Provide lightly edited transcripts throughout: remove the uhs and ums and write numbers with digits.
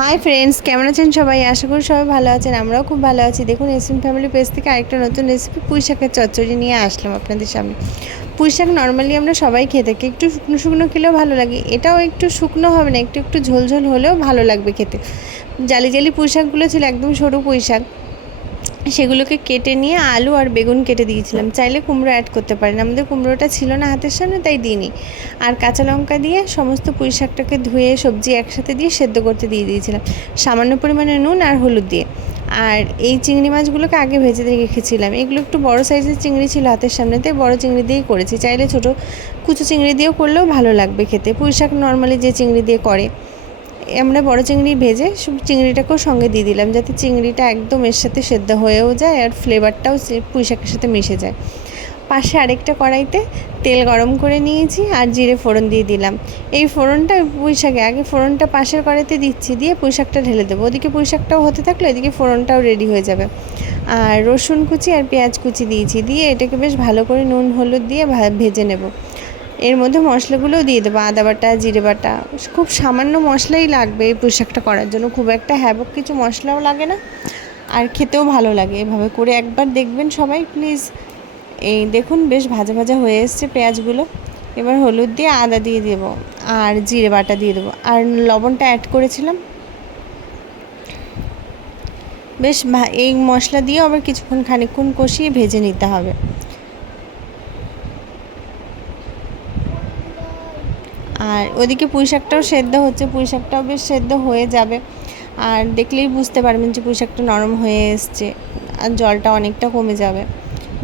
Hi friends, কেমন আছেন সবাই? আশা করি সবাই ভালো আছেন। আমরাও খুব ভালো আছি। দেখুন, এসএম ফ্যামিলি পেজ থেকে আরেকটা নতুন রেসিপি পুঁই শাকের চচ্চড়ি নিয়ে আসলাম আপনাদের সামনে। পুঁই শাক নর্মালি আমরা সবাই খেয়ে থাকি, একটু শুকনো শুকনো খেলেও ভালো লাগে। এটাও একটু শুকনো হবে না, একটু একটু ঝোল ঝোল হলেও ভালো লাগবে খেতে। জালি জালি পুঁই শাকগুলো ছিল একদম সরু পুঁই শাক, সেগুলোকে কেটে নিয়ে আলু আর বেগুন কেটে দিয়েছিলাম। চাইলে কুমড়ো অ্যাড করতে পারেন, আমাদের কুমড়োটা ছিল না হাতের সামনে, তাই দিইনি। আর কাঁচা লঙ্কা দিয়ে সমস্ত পুঁই শাকটাকে ধুয়ে সবজি একসাথে দিয়ে সেদ্ধ করতে দিয়ে দিয়েছিলাম, সামান্য পরিমাণে নুন আর হলুদ দিয়ে। আর এই চিংড়ি মাছগুলোকে আগে ভেজে দিয়ে রেখেছিলাম। এগুলো একটু বড় সাইজের চিংড়ি ছিল হাতের সামনে, তাই বড় চিংড়ি দিয়েই করেছি। চাইলে ছোটো কুচো চিংড়ি দিয়েও করলেও ভালো লাগবে খেতে। পুঁই শাক নর্মালি যে চিংড়ি দিয়ে করে, আমরা বড় চিংড়ি ভেজে চিংড়িটাকেও সঙ্গে দিয়ে দিলাম, যাতে চিংড়িটা একদম এর সাথে সেদ্ধ হয়েও যায় আর ফ্লেভারটাও পুঁই শাকের সাথে মিশে যায়। পাশে আরেকটা কড়াইতে তেল গরম করে নিয়েছি আর জিরে ফোড়ন দিয়ে দিলাম। এই ফোড়নটা পুঁই শাকে আগে ফোড়নটা পাশের কড়াইতে দিচ্ছি, দিয়ে পুঁই শাকটা ঢেলে দেবো। ওদিকে পুঁই শাকটাও হতে থাকলো, এদিকে ফোড়নটাও রেডি হয়ে যাবে। আর রসুন কুচি আর পেঁয়াজ কুচি দিয়েছি, দিয়ে এটাকে বেশ ভালো করে নুন হলুদ দিয়ে ভেজে নেব। এর মধ্যে মশলাগুলোও দিয়ে দেবো, আদা বাটা, জিরে বাটা। খুব সামান্য মশলাই লাগবে এই পুঁই শাকটা করার জন্য, খুব একটা হ্যাবক কিছু মশলাও লাগে না, আর খেতেও ভালো লাগে। এভাবে করে একবার দেখবেন সবাই প্লিজ। এই দেখুন, বেশ ভাজা ভাজা হয়ে এসছে পেঁয়াজগুলো। এবার হলুদ দিয়ে আদা দিয়ে দেবো আর জিরে বাটা দিয়ে দেবো, আর লবণটা অ্যাড করেছিলাম। বেশ এই মশলা দিয়ে আবার খানিকক্ষণ কষিয়ে ভেজে নিতে হবে। আর ওদিকে পুঁই শাকটাও সেদ্ধ হচ্ছে, পুঁই শাকটাও বেশ সেদ্ধ হয়ে যাবে। আর দেখলেই বুঝতে পারবেন যে পুঁই শাকটা নরম হয়ে এসছে আর জলটা অনেকটা কমে যাবে।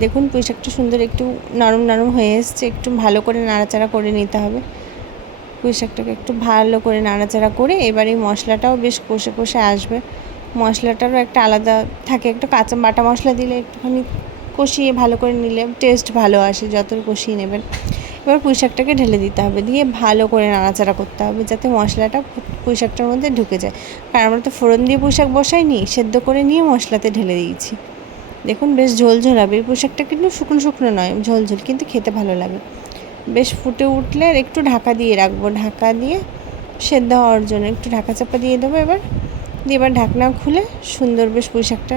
দেখুন, পুঁই শাকটা সুন্দর একটু নরম নরম হয়ে এসছে। একটু ভালো করে নাড়াচাড়া করে নিতে হবে। পুঁই শাকটাকে একটু ভালো করে নাড়াচাড়া করে এবার এই মশলাটাও বেশ কষে কষে আসবে। মশলাটারও একটা আলাদা থাকে, একটু কাঁচা বাটা মশলা দিলে একটুখানি কষিয়ে ভালো করে নিলে টেস্ট ভালো আসে, যত কষিয়ে নেবেন। এবার পুঁই শাকটাকে ঢেলে দিতে হবে, দিয়ে ভালো করে নাড়াচাড়া করতে হবে যাতে মশলাটা পুঁই শাকটার মধ্যে ঢুকে যায়। কারণ আমরা তো ফোড়ন দিয়ে পুঁই শাক বসাইনি, সেদ্ধ করে নিয়ে মশলাতে ঢেলে দিয়েছি। দেখুন, বেশ ঝোল ঝোল হবে। এই পুঁই শাকটা কিন্তু শুকনো শুকনো নয়, ঝোল ঝোল, কিন্তু খেতে ভালো লাগে। বেশ ফুটে উঠলে একটু ঢাকা দিয়ে রাখবো, ঢাকা দিয়ে সেদ্ধ হওয়ার জন্য একটু ঢাকা চাপা দিয়ে দেবো। এবার ঢাকনা খুলে সুন্দর বেশ পুঁই শাকটা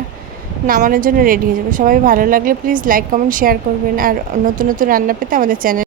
নামানোর জন্য রেডি হয়ে যাবে। সবাই ভালো লাগলে প্লিজ লাইক কমেন্ট শেয়ার করবেন, আর নতুন নতুন রান্না পেতে আমাদের চ্যানেল